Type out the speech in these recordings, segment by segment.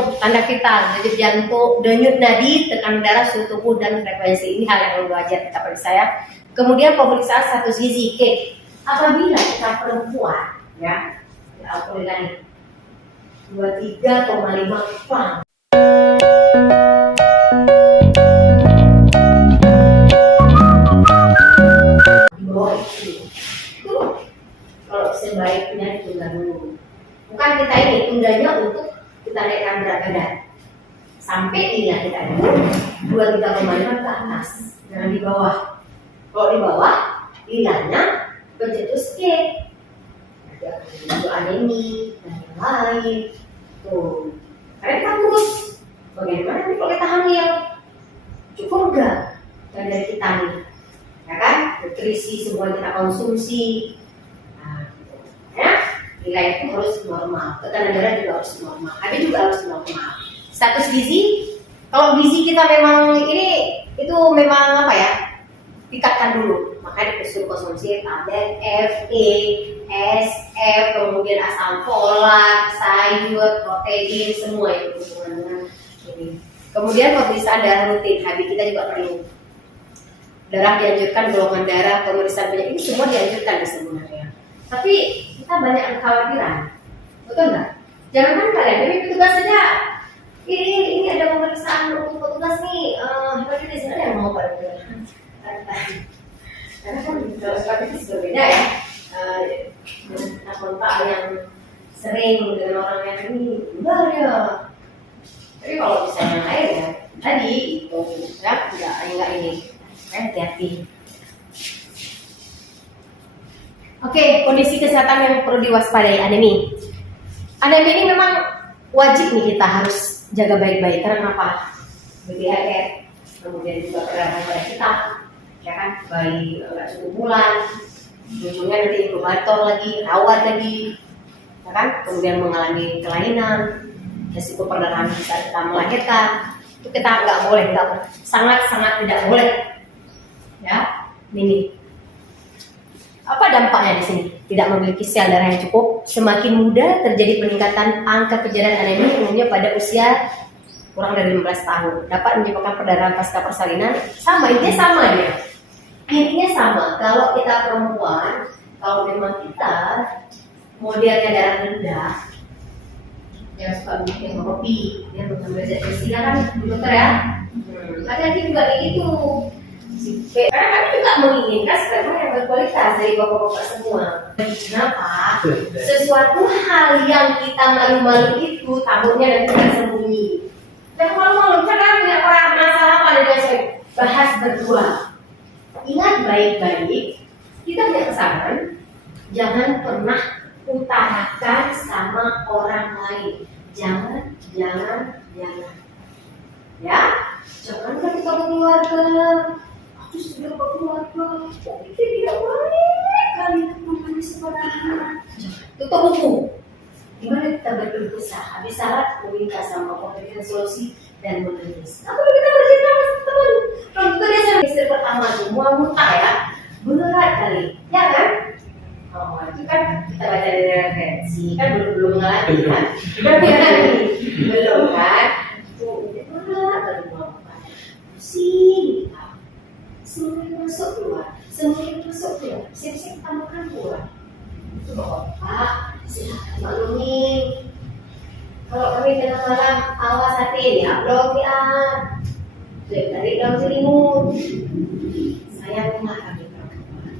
jantung, tanda vital, denyut jantung, denyut nadi, tekanan darah, suhu tubuh, dan frekuensi. Ini hal yang wajar kita periksa ya. Kemudian pemeriksaan status gizi. Oke, apabila kita perempuan, ya alhamdulillah nih, 23,5 pound. Di bawah itu kalau sebaiknya ditunda dulu. Bukan kita ini, tundanya untuk kita naikkan berat badan sampai nilai kita itu 23,5 ke atas, jangan di bawah. Kalau di bawah, nilainya pencetus skip, ada anemi dan yang lain. Tuh, karena kita kurus. Bagaimana nanti kalau kita hamil? Cukup enggak? Dan dari kita nih, ya kan? Nutrisi semua kita konsumsi. Nah, gitu. Ya, nilai itu harus normal. Tekanan darah juga harus normal. HB juga harus normal. Status gizi, kalau gizi kita memang ini itu memang apa ya? Tingkatkan dulu. Makanya disuruh konsumsi tablet F, E, S, F, kemudian asam folat, sayur, protein, semua itu hubungan dengan ini. Kemudian pemeriksaan darah rutin, HB kita juga perlu. Darah dianjurkan, golongan darah, pemeriksaan penyakit, ini semua dianjurkan sebenarnya. Tapi kita banyak kekhawatiran, betul nggak? Jangan kan kalian, demi petugas saja. Ini ada pemeriksaan untuk petugas nih, hepatitis ada yang mau pada karena kan kalau hepatitis berbeda ya, dengan kontak yang sering dengan orang yang ini enggak ya. Tapi kalau misalnya lain ya, tadi itu ya enggak ini, hati-hati. Oke, kondisi kesehatan yang perlu diwaspadai, anemi. Anemi ini memang wajib nih kita harus jaga baik-baik. Karena apa? BDHR, kemudian juga perdarahan pada kita, ya kan? Bayi nggak cukup bulan, ujungnya nanti inkubator lagi, rawat lagi, ya kan? Kemudian mengalami kelainan, resiko perdarahan saat kita melahirkan, itu kita nggak boleh, sangat tidak boleh, ya. Ini apa dampaknya di sini? Tidak memiliki sel darah yang cukup, semakin muda terjadi peningkatan angka kejadian anemi umumnya pada usia kurang dari 15 tahun. Dapat menyebabkan perdarahan pasca persalinan. Intinya sama. Kalau kita perempuan, kalau memang kita modelnya darah rendah, yang suka bikin kopi, yang mengambil zat besi kan, dokter ya. Hati-hati juga kayak gitu. Karena kami juga menginginkan sperma yang berkualitas dari bapak-bapak semua. Kenapa? Sesuatu hal yang kita malu-malu itu takutnya nanti kita sembunyi. Dan malu-malu, karena punya orang masalah pada dasarnya bahas berdua. Ingat baik-baik, kita punya pesanan, jangan pernah utarakan sama orang lain. Jangan. Ya, jangan kan kita keluarga. Aku sudah berkeluarga, kok itu tidak boleh kali mempunyai sekolah. Tutup buku. Gimana kita berkeluh kesah? Habis salat meminta sama memberikan solusi dan menulis. Apa kita bercerita sama teman? Kalau kita biasa istri pertama tuh mau muntah ya, berat kali, ya kan? Oh, itu kan kita baca dari referensi, kan belum mengalami kan? Belum kan? Tuh berat kali mau pusing. Semuanya masuk keluar, siap-siap kita makan keluar. Itu Bapak, silahkan maklumi. Kalau kami tengah malam, awas hati ya, blok ya. Dari dalam selimut. Saya rumah kami perempuan.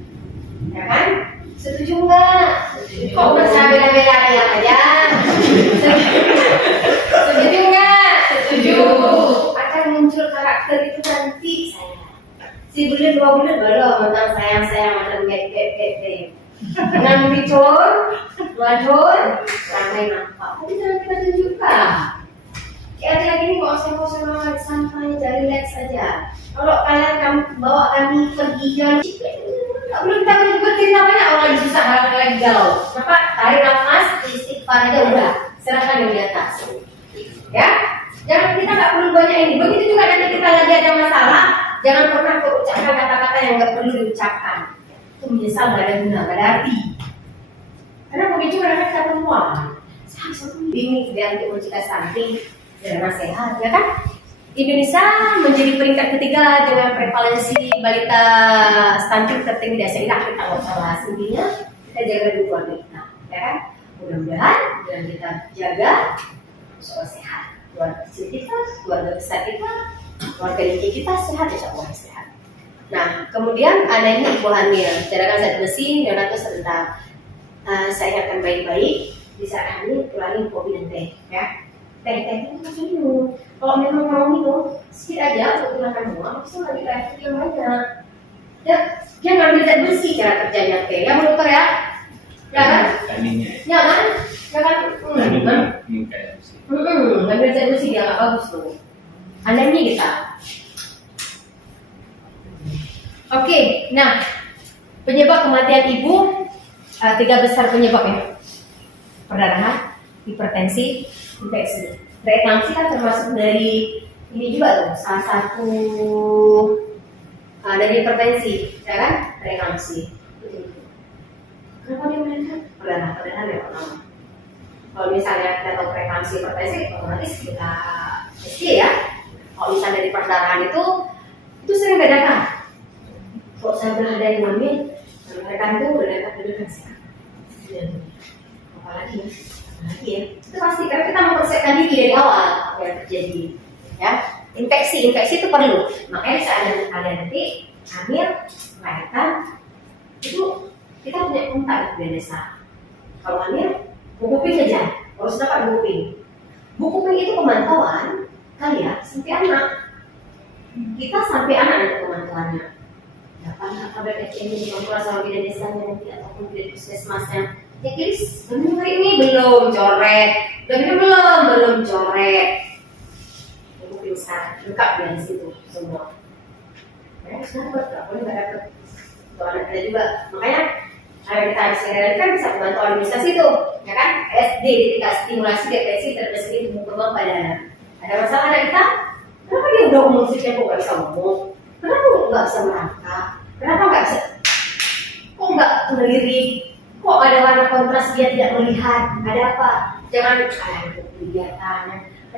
Ya kan? Setuju nggak? Kok bersama bela-bela yang aja? Setuju nggak? Setuju. Akan muncul karakter itu nanti saya. Si bulan 2 bulan baru tentang sayang macam beb. Dengan bicor, wajar, ramai nampak. Tapi jangan kita tunjukkan. Kayak gini kok emosional, santai, relax saja. Kalau kalian bawa kami pergi jalan, nggak perlu kita bercerita banyak. Orang lagi susah, orang lagi galau. Kenapa? Tarik nafas, istighfar aja udah. Serahkan yang di atas. Ya, jangan kita nggak perlu banyak ini. Begitu juga nanti kita lagi ada masalah. Jangan pernah ucapkan kata-kata yang nggak perlu diucapkan. Itu menyesal nggak ada guna, nggak ada arti. Karena pemicu mereka kita perempuan. Ini dan untuk mencegah stunting, Negara sehat, ya kan? Indonesia menjadi peringkat ketiga dengan prevalensi balita stunting tertinggi di Asia. Kita nggak usah bahas, intinya kita jaga dulu keluarga kita, ya kan? Mudah-mudahan dengan kita jaga soal sehat, keluarga kecil kita, keluarga besar kita, keluarga inti kita sehat, insya Allah sehat. Nah, kemudian ada ini ibu hamil, cadangan zat besi, neonatal sebentar. Saya akan baik-baik di saat hamil, kurangi kopi dan teh, ya. Teh itu masih minum. Kalau memang mau minum, sedikit aja untuk hilangkan mual, bisa lagi air yang banyak. Ya, dia ngambil zat besi cara kerjanya teh, ya Bu Dokter ya. Ya kan? Ya kan? Ya kan? Ngambil zat besi dia nggak bagus tuh. Anemia kita. Oke, nah penyebab kematian ibu 3 besar penyebabnya: perdarahan, hipertensi, infeksi. Preeklamsi kan termasuk dari ini juga tuh, salah satu dari hipertensi, ya kan? Preeklamsi. Kenapa dia meninggal? Perdarahan yang pertama. Kalau misalnya kita tahu preeklamsi, hipertensi, otomatis kita SD ya. Kalau misalnya dari perdarahan itu sering dadakan. Kalau saya berada di hamil, mereka itu dadakan sehat. Apalagi ya, itu pasti karena kita mempersiapkan diri dari awal apa yang terjadi, ya. Infeksi itu perlu, makanya saat ada nanti hamil, melahirkan, itu kita punya kontak di desa. Kalau hamil, buku pin aja, harus dapat buku pin. Buku pin itu pemantauan kali ya, sampai anak. Kita sampai anak ada pemantauannya. Dapat kabar ini dilakukan sama bidan desanya nanti ataupun bidan puskesmasnya. Ya Kris, benar ini belum coret, belum coret. Ibu bisa lengkap di situ semua. Ya sudah dapat, nggak boleh nggak dapat. Untuk anak kita juga, makanya kita harus kan bisa membantu administrasi itu, ya kan? SD ketika stimulasi depresi terbesit tumbuh kembang pada anak. Ada masalah anak kita? Kenapa dia udah umur sekian kok nggak bisa ngomong? Kenapa nggak bisa merangkak? Kenapa nggak bisa? Kok nggak melirik? Kok ada warna kontras dia tidak melihat? Ada apa? Jangan ada kegiatan.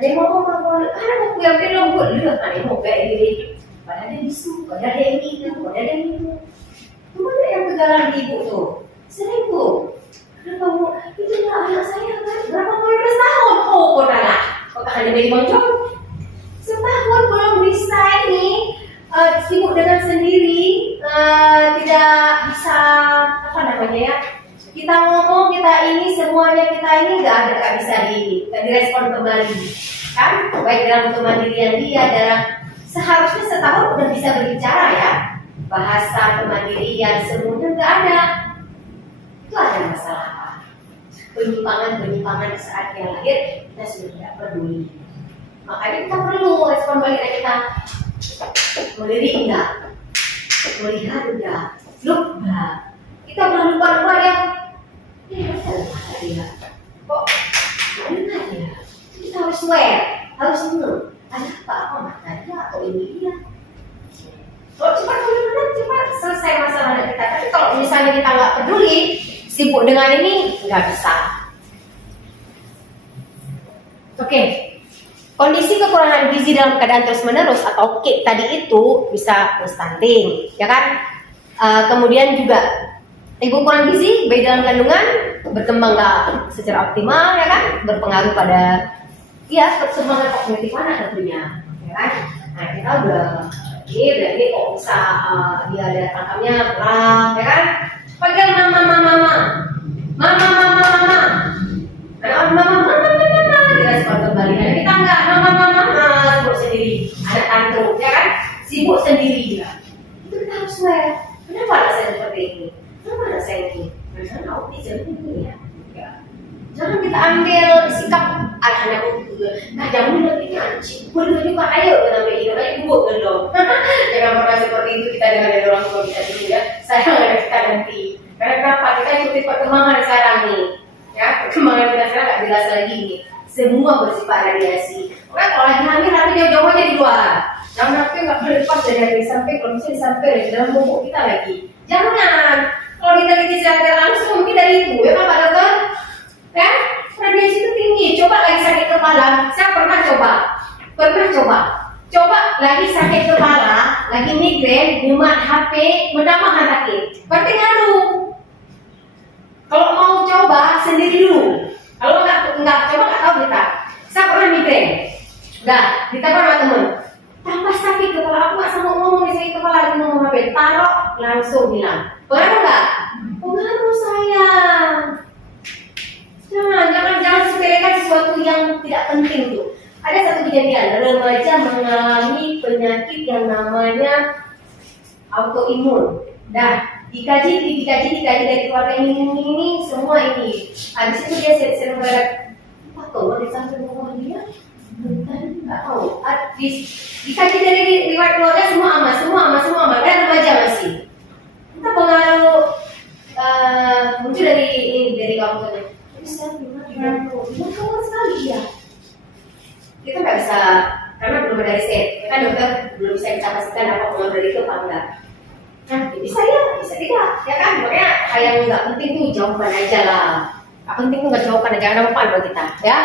Ada yang ngomong ada buku yang belum gue lihat, ada yang mau kayak gini. Padahal dia bisu, padahal dia ini, padahal dia itu. Cuma ada yang pegangan di ibu tuh, sering tuh. Kenapa bu? Itu anak saya kan berapa puluh tahun? Oh, kok kalah? Kok ada bayi moncong? Setahun belum bisa ini. Sibuk dengan sendiri, tidak bisa apa namanya ya, kita ngomong kita ini semuanya kita ini nggak bisa direspon kembali kan, baik dalam kemandirian dia dalam seharusnya setahun udah bisa berbicara ya, bahasa kemandirian semuanya nggak ada. Itu ada masalah apa? Penyimpangan di saat dia lahir kita sudah tidak peduli, makanya kita perlu respon balik dari kita. Melirik enggak, melihat enggak, lupa. Kita udah lupa ya. Ini apa dia? Kok lupa ya? Kita harus aware, harus ingat. Ada apa mata dia atau ini dia? Kalau cepat selesai masalah kita. Tapi kalau misalnya kita nggak peduli, sibuk dengan ini nggak bisa. Oke. Kondisi kekurangan gizi dalam keadaan terus-menerus atau KIK tadi itu bisa stunting, ya kan? Kemudian juga ibu kurang gizi, bayi dalam kandungan berkembang nggak secara optimal, ya kan? Berpengaruh pada perkembangan kognitif anak tentunya, ya kan? Nah kita udah ini kok bisa dia ada tangkapnya kurang, ya kan? Panggil mama, direspon kembali. Nah, kita enggak mama sibuk sendiri, ada tantrum, ya kan? Sibuk sendiri juga. Itu kita harus aware. Kenapa anak saya seperti ini? Kenapa anak saya ini? Karena autism ini ya. Jangan kita ambil sikap anak-anak itu. Nah, jangan bilang ini anjing. Boleh juga ayo kita ambil ini, ayo ibu belum. Jangan pernah seperti itu kita dengan dari orang tua kita dulu ya. Saya nggak kita nanti. Karena kenapa? Kita ikuti perkembangan sekarang nih. Ya, perkembangan kita sekarang nggak jelas lagi nih. Semua bersifat radiasi. Oke, kalau lagi hamil nanti jauh-jauh aja di luar. Jangan nanti nggak boleh lepas dari samping, kalau bisa disamping dari dalam bubuk kita lagi. Jangan. Kalau diteliti secara langsung mungkin dari itu, ya Pak Dokter? Ya, radiasi itu tinggi. Coba lagi sakit kepala. Saya pernah coba Pernah coba lagi sakit kepala, lagi migrain, nyemat HP, menambah sakit. Berarti ngaruh. Kalau mau coba sendiri dulu. Kalau nggak coba nggak tahu kita. Saya pernah migrain. Udah, ditelepon sama temen. Tambah sakit kepala, aku nggak sanggup ngomong di sakit kepala lagi ngomong HP. Taruh langsung bilang. Pengaruh nggak? Pengaruh sayang. Jangan sepelekan sesuatu yang tidak penting tuh. Ada satu kejadian, remaja mengalami penyakit yang namanya autoimun. Nah, dikaji dari keluarga ini semua ini. Habis itu dia sering berat. Apa tahu di samping rumah dia? Nggak tahu. Dikaji dari riwayat keluarga semua aman. Dan remaja masih. Kita pengaruh muncul dari kampungnya. Bisa gimana? Keluar sekali ya. Kita nggak bisa, karena belum ada riset. Kan dokter belum bisa kita pastikan apa pengaruh dari itu apa enggak. Nah, bisa ya, bisa tidak, ya kan? Makanya hal yang nggak penting tuh jawaban aja lah. Nggak penting tuh nggak jawaban aja, jangan lupa buat kita, ya.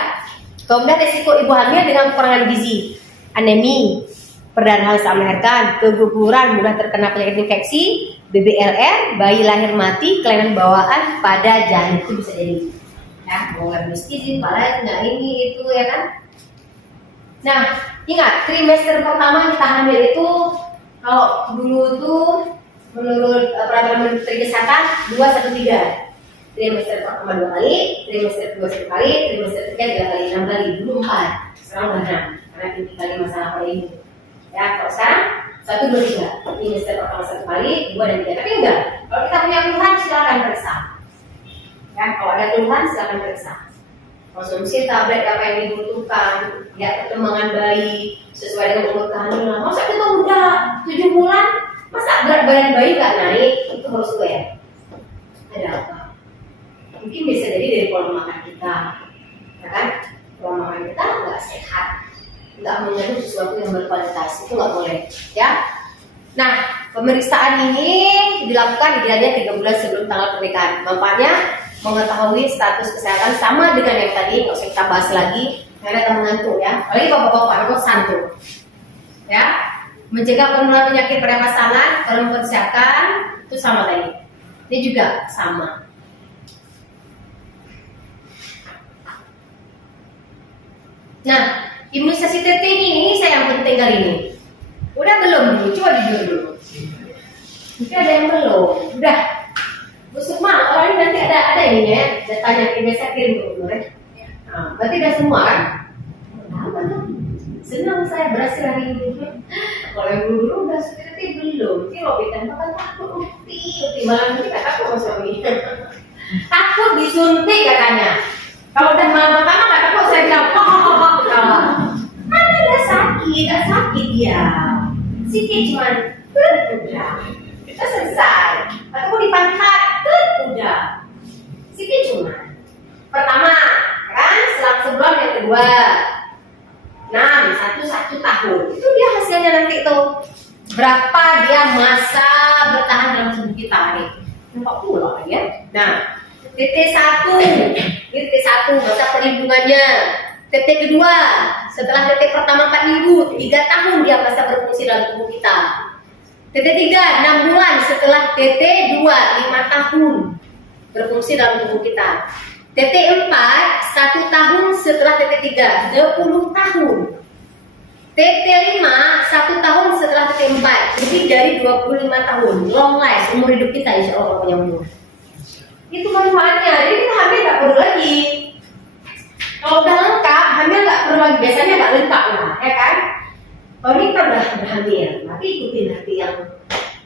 Kemudian resiko ibu hamil dengan kekurangan gizi, anemi, perdarahan tak melahirkan, keguguran, mudah terkena penyakit infeksi, BBLR, bayi lahir mati, kelainan bawaan pada janin itu bisa jadi. Ya, mau nggak miskin, malah nggak ini itu ya kan? Nah, ingat trimester pertama kita hamil itu kalau dulu tuh menurut peraturan Menteri Kesehatan 213. Trimester pertama 2 kali, trimester kedua 1 kali, trimester ketiga 3 kali, 6 kali, dulu 4. Sekarang udah 6 karena tinggi kali masalah pada ini. Ya, kalau sekarang 1, 2, 3. Trimester pertama 1 kali, 2 dan 3. Tapi enggak. Kalau kita punya keluhan silakan periksa. Ya, kalau ada keluhan silakan periksa. Konsumsi tablet apa yang dibutuhkan, ya perkembangan bayi sesuai dengan umur kehamilan. Masa kita udah 7 bulan, masa berat badan bayi nggak naik? Itu harus ya. Ada apa? Mungkin bisa jadi dari pola makan kita, ya kan? Pola makan kita nggak sehat, nggak mengandung sesuatu yang berkualitas, itu nggak boleh, ya. Nah, pemeriksaan ini dilakukan idealnya 3 bulan sebelum tanggal pernikahan. Manfaatnya mengetahui status kesehatan sama dengan yang tadi, nggak usah kita bahas lagi, karena kita mengantuk ya. Apalagi bapak-bapak nomor 1, ya, mencegah penularan penyakit pada pasangan, kalau mempersiapkan itu sama tadi. Ini juga sama. Nah, imunisasi TT ini saya yang penting kali ini. Udah belum dulu? Coba jujur dulu. Mungkin ada yang belum. Udah. Bu Sukma, orang ini nanti ada ini ya, datanya biasa kirim dulu ya. Nah, berarti udah semua kan? Apa tuh? Senang saya berhasil hari ini. Kalau yang dulu udah seperti belum. Sih Robi kan makan takut uti malam ini kata aku sama suami. Takut disuntik katanya. Kalau udah malam pertama kata aku saya bilang ada sakit ya. Sikit cuman udah. Kita selesai. Atau mau dipantat, udah. Sikit cuma. Pertama, kan selang sebulan yang kedua. 1 tahun. Itu dia hasilnya nanti tuh. Berapa dia masa bertahan dalam tubuh kita nih? 40 ya. Nah, TT1, ini TT1 masa perlindungannya. TT kedua, setelah TT pertama 4 minggu, 3 tahun dia masa berfungsi dalam tubuh kita. TT3 6 bulan setelah TT2 5 tahun berfungsi dalam tubuh kita. TT4 1 tahun setelah TT3 10 tahun. TT5 1 tahun setelah TT4 lebih dari 25 tahun. Long life, umur hidup kita insya Allah punya umur. Itu manfaatnya. Jadi kita hamil nggak perlu lagi. Kalau udah lengkap, hamil nggak perlu lagi. Biasanya nggak lengkap lah, ya kan? Kalau ini kita udah hamil, tapi ikutin hati yang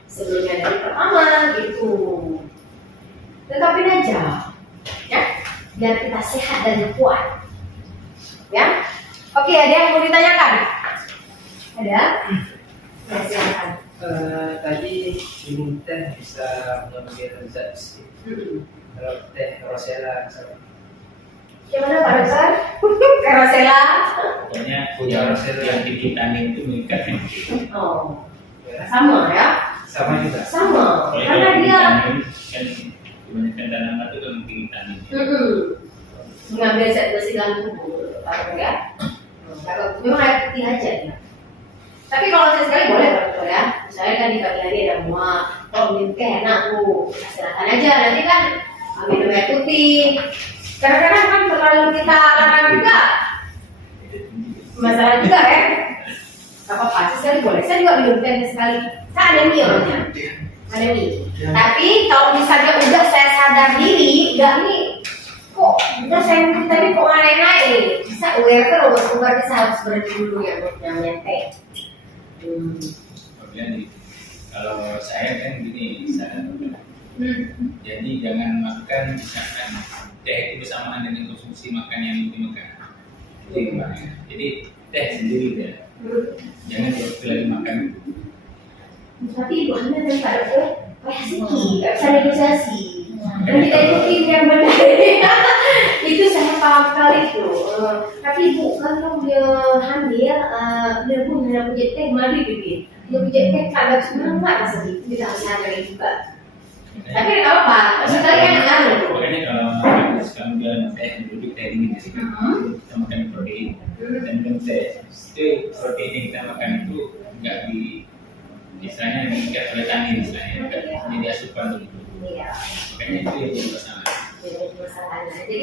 sebelumnya dari pertama gitu. Tetapin aja, ya, biar kita sehat dan kuat, ya. Oke, ada yang mau ditanyakan? Ada? Ya, silakan. Tadi minum teh bisa mengambil zat besi. Kalau teh rosella misalnya. Gimana Pak Dokter? Rosella? Pokoknya punya rosella yang vitamin itu mengikat. Oh, sama ya? Sama juga. Sama, Kalau karena dia vitamin kan kebanyakan tanaman itu kan vitamin. mengambil zat besi dalam tubuh, Pak ya. Memang air putih aja ya. Tapi kalau sekali boleh kalau ya. Misalnya kan di pagi hari ada muak, kalau minum teh enak silakan aja. Nanti kan minum air putih. Kadang-kadang kan terlalu kita larang juga, masalah juga ya. Gak apa-apa, sekali boleh. Saya juga minum teh sekali. Saya anemi orangnya, anemi. Tapi kalau misalnya udah saya sadar diri, udah nih kok udah saya minum tapi kok naik-naik, bisa aware terus. Berarti saya harus berhenti dulu yang namanya teh. Kemudian kalau saya kan gini, jadi jangan makan misalkan teh itu bersamaan dengan konsumsi makan yang dimakan. Jadi gimana? Jadi teh sendiri deh, jangan waktu lagi makan. Tapi ibu hanya daripada sih, nggak bisa negosiasi. Dan kita ikutin yang benar. Itu saya paham sekali itu. Tapi ibu kalau dia hamil, dia pun punya teh mari bibit. Dia punya teh kadang semangat rasanya. Kita harus hargai juga. Tapi nggak apa-apa. Sekali kan ada. Pokoknya kalau makan sekarang jalan teh duduk teh dingin jadi kita makan protein dan minum teh. Itu protein yang kita makan itu nggak di misalnya mengikat oleh tangan misalnya, jadi asupan dulu. Iya. Makanya itu yang jadi masalah. Jadi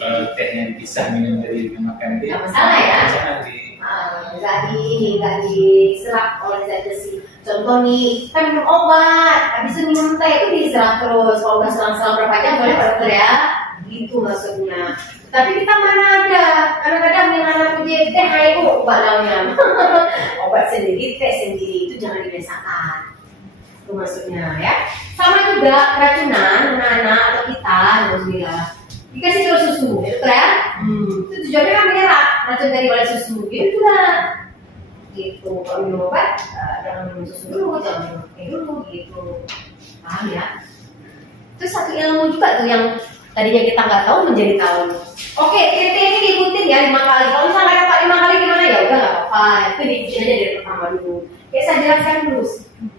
kalau tehnya dipisah minum dari makan dia, nggak masalah ya. Masalah nggak diserap oleh zat besi. Contoh nih, kan minum obat, habis itu minum teh itu diserap terus. Kalau udah selang-selang berapa jam boleh Pak Dokter ya? Gitu maksudnya. Tapi kita mana ada, kadang-kadang yang anak punya teh itu obat lainnya. Obat sendiri, teh sendiri itu jangan dibiasakan. Itu maksudnya ya. Sama juga keracunan anak-anak atau kita, alhamdulillah. Dikasih terus susu, gitu ya. Itu tujuannya kan menyerap racun dari oleh susu, gitu juga. Gitu, kalau minum obat, jangan minum susu dulu, jangan minum teh dulu, gitu. Paham ya? Terus satu ilmu juga tuh yang tadinya kita nggak tahu menjadi tahu. Oke, TT ini diikutin ya 5 kali. Kalau misalnya dapat 5 kali gimana ya udah nggak apa-apa. Itu diikutin aja dari pertama dulu. Kayak saya jelaskan dulu.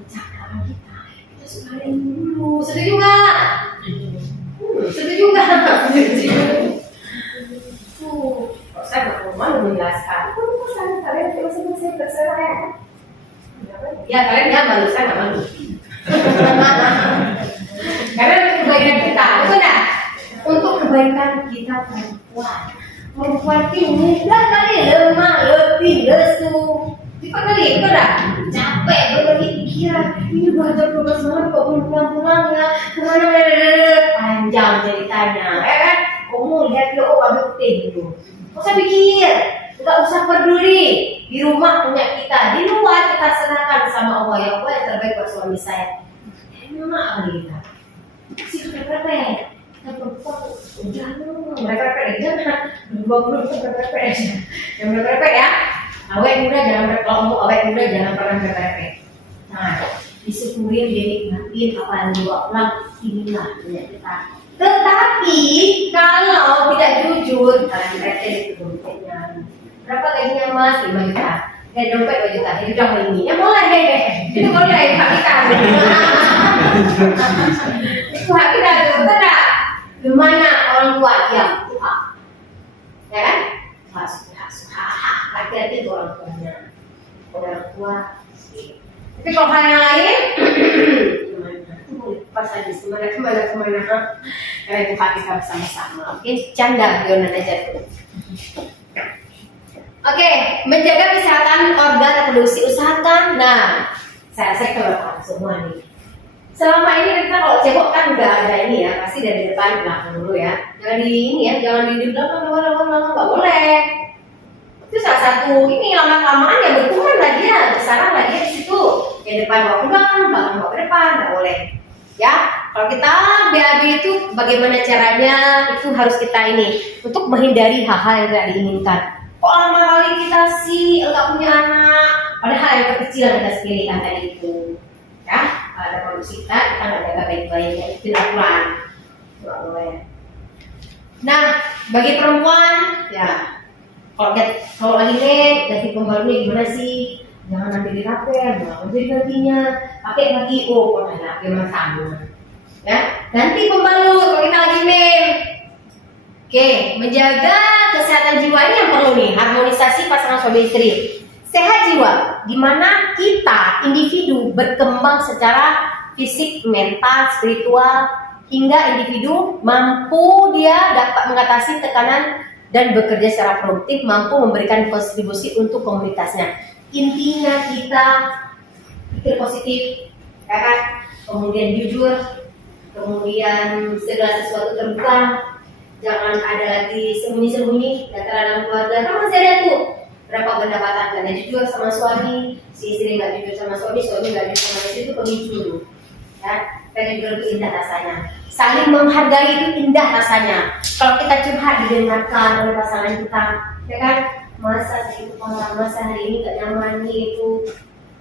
Cara kita suka ilmu dulu. Setuju nggak? Setuju nggak? Setuju. Kok saya nggak mau malu menjelaskan. Kok kalian masing-masing terserah ya? Ya kalian ya malu, saya nggak malu. Karena itu kebaikan kita, betul nggak? Untuk kebaikan kita perempuan itu mudah kali lemah, lebih lesu. Cepat kali, betul nggak? Capek, berbagi pikiran. Ini belajar tugas banget kok belum pulang-pulang ya. Kemana? Panjang ceritanya, ya kan? Kamu lihat dulu, ambil putih dulu. Nggak usah pikir, nggak usah peduli. Di rumah punya kita, di luar kita serahkan sama Allah. Ya Allah yang terbaik buat suami saya. Memang apa kita? Sih berapa? Kita perempuan udah mereka jangan 20 berapa aja. Yang berapa ya? Awet muda jangan berkelompok, awet muda jangan pernah berapa. Nah, disyukurin, dinikmatin apa yang dibawa pulang, inilah punya kita. Tetapi kalau tidak jujur, kalian mereka itu dompetnya. Berapa gajinya Mas? 5 juta. Dan dompet 2 juta. Itu udah ini. Ya boleh deh. Itu boleh hak kita. Itu hak kita, betul tak? Gimana orang tua diam? Itu hak. Ya kan? Hak. Hati-hati itu orang tuanya. Orang tua. Tapi kalau hal yang lain, gimana? Itu boleh pas aja kemana. Karena itu hak kita bersama-sama. Oke, canda Yonan aja tuh. Oke, menjaga kesehatan organ reproduksi usahakan. Nah, saya keluarkan semua nih. Selama ini kita kalau cebok kan udah ada ini ya, pasti dari depan belakang dulu ya. Jangan di ini ya, jangan di belakang nggak boleh. Itu salah satu ini lama-lamaan ya berkurang lagi ya, besaran lagi di situ. Yang depan bawa ke belakang bawa ke depan, nggak boleh. Ya, kalau kita BAB itu bagaimana caranya itu harus kita ini untuk menghindari hal-hal yang tidak diinginkan. Kok lama kali kita sih enggak punya anak, padahal yang kecil yang kita sepelekan tadi itu, ya ada kondisi kita nggak jaga baik-baik, ya itu aturan, nggak boleh. Nah, bagi perempuan, ya kalau lagi ganti pembarunya gimana sih? Jangan nanti dirapel, jangan jadi gantinya, pakai lagi kok ada memang sama, ya ganti pembalut kalau kita lagi Oke, menjaga kesehatan jiwa ini yang perlu nih, harmonisasi pasangan suami istri. Sehat jiwa, di mana kita individu berkembang secara fisik, mental, spiritual, hingga individu mampu dia dapat mengatasi tekanan dan bekerja secara produktif, mampu memberikan kontribusi untuk komunitasnya. Intinya kita pikir positif, ya kan? Kemudian jujur, kemudian segala sesuatu terbuka, jangan ada lagi sembunyi-sembunyi antara dalam keluarga. Kan masih ada tuh berapa pendapatan gak ada jujur sama suami, si istri nggak jujur sama suami nggak jujur sama istri, itu pemicu tuh. Ya, pengen jujur itu indah rasanya. Saling menghargai itu indah rasanya. Kalau kita curhat didengarkan oleh pasangan kita, ya kan? Masa itu masa hari ini gak nyaman nih itu.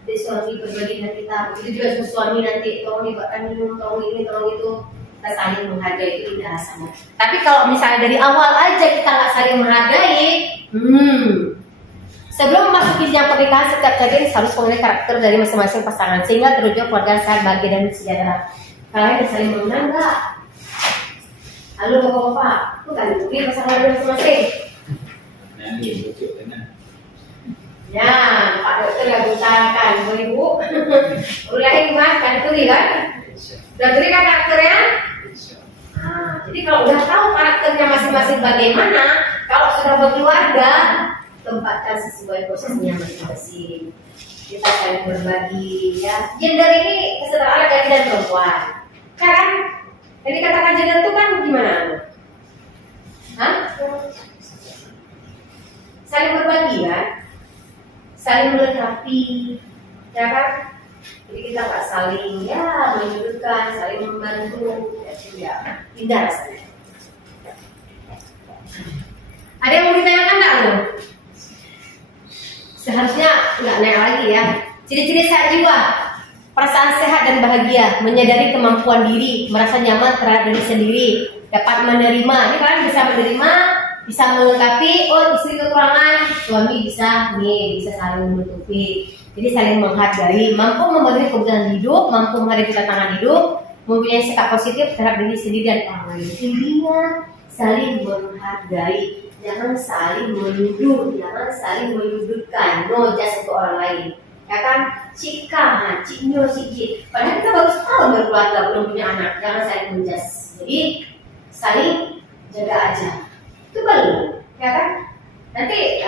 Jadi suami berbagi dengan kita. Begitu juga sama suami nanti, tolong dibuatkan minum, tolong ini, tolong itu. Kita saling menghargai itu indah rasanya. Tapi kalau misalnya dari awal aja kita nggak saling menghargai, sebelum memasuki jenjang pernikahan, setiap bagian harus mengenai karakter dari masing-masing pasangan sehingga terwujud keluarga sehat, bahagia dan sejahtera. Kalian bisa saling mengenal nggak? Halo bapak-bapak, tuh kan ini pasangan masing-masing. Nanti bujuk dengan. Ya, Pak Dokter nggak utarakan, Bu Ibu. Ulangi mas, kan tuli kan? Udah tuli kan karakternya? Nah, jadi kalau udah tahu karakternya masing-masing bagaimana, kalau sudah berkeluarga, tempatkan sesuai posisinya masing-masing. Kita saling berbagi, ya. Gender ini kesetaraan laki dan perempuan, kan? Jadi katakan gender itu kan gimana? Hah? Saling berbagi kan? Saling melengkapi, ya kan? Jadi kita nggak saling ya menyudutkan, saling membantu, ya indah rasanya. Ada yang mau ditanyakan nggak lo? Seharusnya nggak nanya lagi ya. Ciri-ciri sehat jiwa: perasaan sehat dan bahagia, menyadari kemampuan diri, merasa nyaman terhadap diri sendiri, dapat menerima. Ini kalian bisa menerima, bisa melengkapi. Oh, istri kekurangan, suami bisa saling menutupi. Jadi saling menghargai, mampu memberi kebutuhan hidup, mampu menghadapi tantangan hidup, mempunyai sikap positif terhadap diri sendiri dan orang lain. Intinya saling menghargai, jangan saling menuduh, jangan saling menyudutkan, no judge untuk orang lain. Ya kan, cika, ciknyo, ciki. Padahal kita baru setahun berkeluarga, belum punya anak, jangan saling menjudge. Jadi saling jaga aja. Itu belum, ya kan? Nanti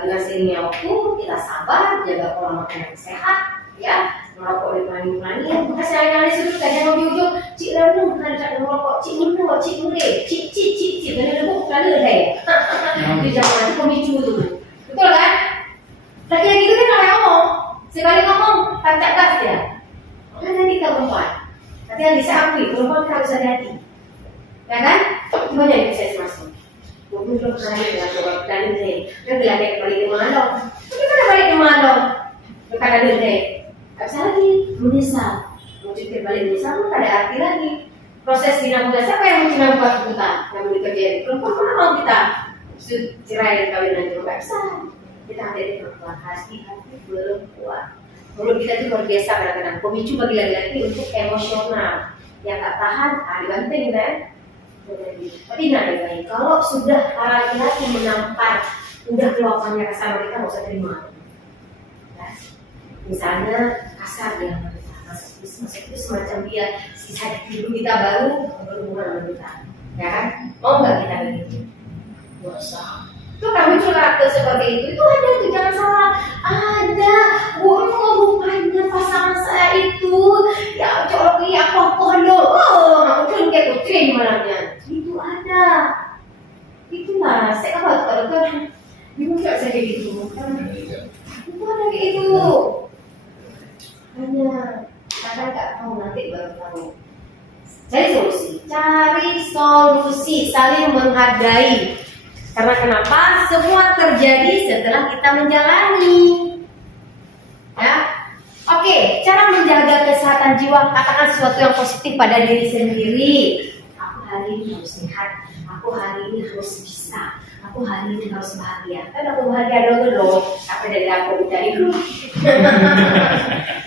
dengan seiringnya waktu kita sabar, jaga pola makan yang sehat, ya, merokok dikurangi. Maka saya kali sudut jangan ujung-ujung, cik lalu bukan dekat merokok, cik minum, cik mure, cik, dan ada bukan ada ya. Di zaman itu pemicu tuh, betul kan? Laki-laki itu dia nggak ngomong, sekali ngomong tancap gas dia. Kan nanti kita perempuan, nanti yang bisa akui perempuan kita harus hati-hati, ya kan? Gimana yang bisa masuk? Mungkin belum pernah dengan orang dan deh, kan belajar balik ke mana? Tapi kan balik ke mana? Bukan ada deh. Tak bisa lagi menyesal, mencuci balik menyesal, tak ada arti lagi. Proses dinamika siapa yang mencintai kita, yang mau dikerjain? Perempuan mana mau kita cerai dan kawin nanti? Tak bisa. Kita hati-hati perempuan, hati-hati belum kuat. Mulut kita itu luar biasa kadang-kadang. Pemicu bagi laki-laki untuk emosional. Yang tak tahan, dibanting kan? Tapi baik-baik. Kalau sudah para laki-laki menampar, udah kelakuannya kasar, mereka nggak usah terima. Ya. Misalnya kasar dia, masuk itu semacam dia sisa hidup kita baru berhubungan dengan kita, ya kan? Mau nggak kita begitu? Nggak usah. Itu kan muncul karakter seperti itu ada tuh, jangan salah. Ada, bukannya pasangan saya itu ya colok ini apa pondok, muncul kayak kucing malamnya. Itu ada, itulah saya kalau kan bingung nggak saya kayak gitu, itu ada kayak itu. Hanya kadang nggak tahu, nanti baru tahu. Cari solusi, saling menghargai. Karena kenapa? Semua terjadi setelah kita menjalani. Ya, oke. Cara menjaga kesehatan jiwa, katakan sesuatu yang positif pada diri sendiri. Aku hari ini harus sehat. Aku hari ini harus bisa. Aku hari ini harus bahagia. Kan aku bahagia dulu. Apa dari aku mencari dulu.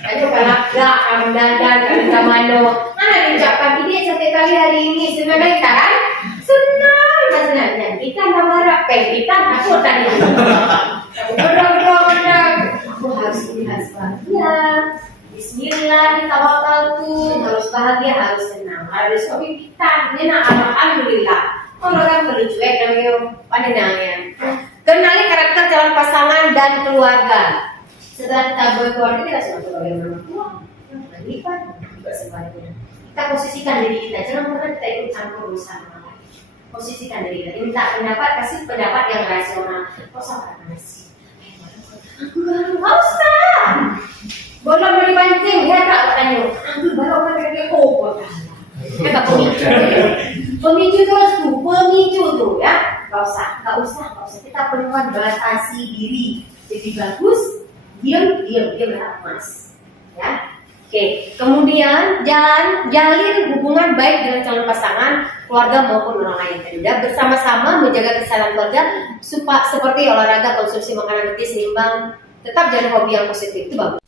Ayo kalakga, kami dandan, kami kamano. Mana diucapkan ini setiap kali hari ini senang kan? Senang. sebenarnya kita marah kita takut tadi. Aku harus bahagia. Bismillahirrahmanirrahim. Harus bahagia, harus senang. Harus suami kita, ini alhamdulillah. Orang berjuang dengan pandangannya. Kenali karakter calon pasangan dan keluarga. Setelah kita berkeluarga, kita sudah sebagai orang tua, menikah, juga sebaliknya. Kita posisikan diri kita, jangan pernah kita ikut campur urusan orang lain. Posisikan diri kita, minta pendapat, kasih pendapat yang rasional. Kau sabar nasi. Nggak usah. Boleh beli pancing, ya tak katanya. Aku baru pakai koko. Kita pemicu terus tuh, pemicu tuh ya. Nggak usah. Kita perlukan batasi diri. Jadi bagus, diam mas. Ya. Oke, kemudian jalin hubungan baik dengan calon pasangan, keluarga maupun orang lain. Dan bersama-sama menjaga kesehatan keluarga, seperti olahraga, konsumsi makanan bergizi seimbang, tetap jadi hobi yang positif itu bagus.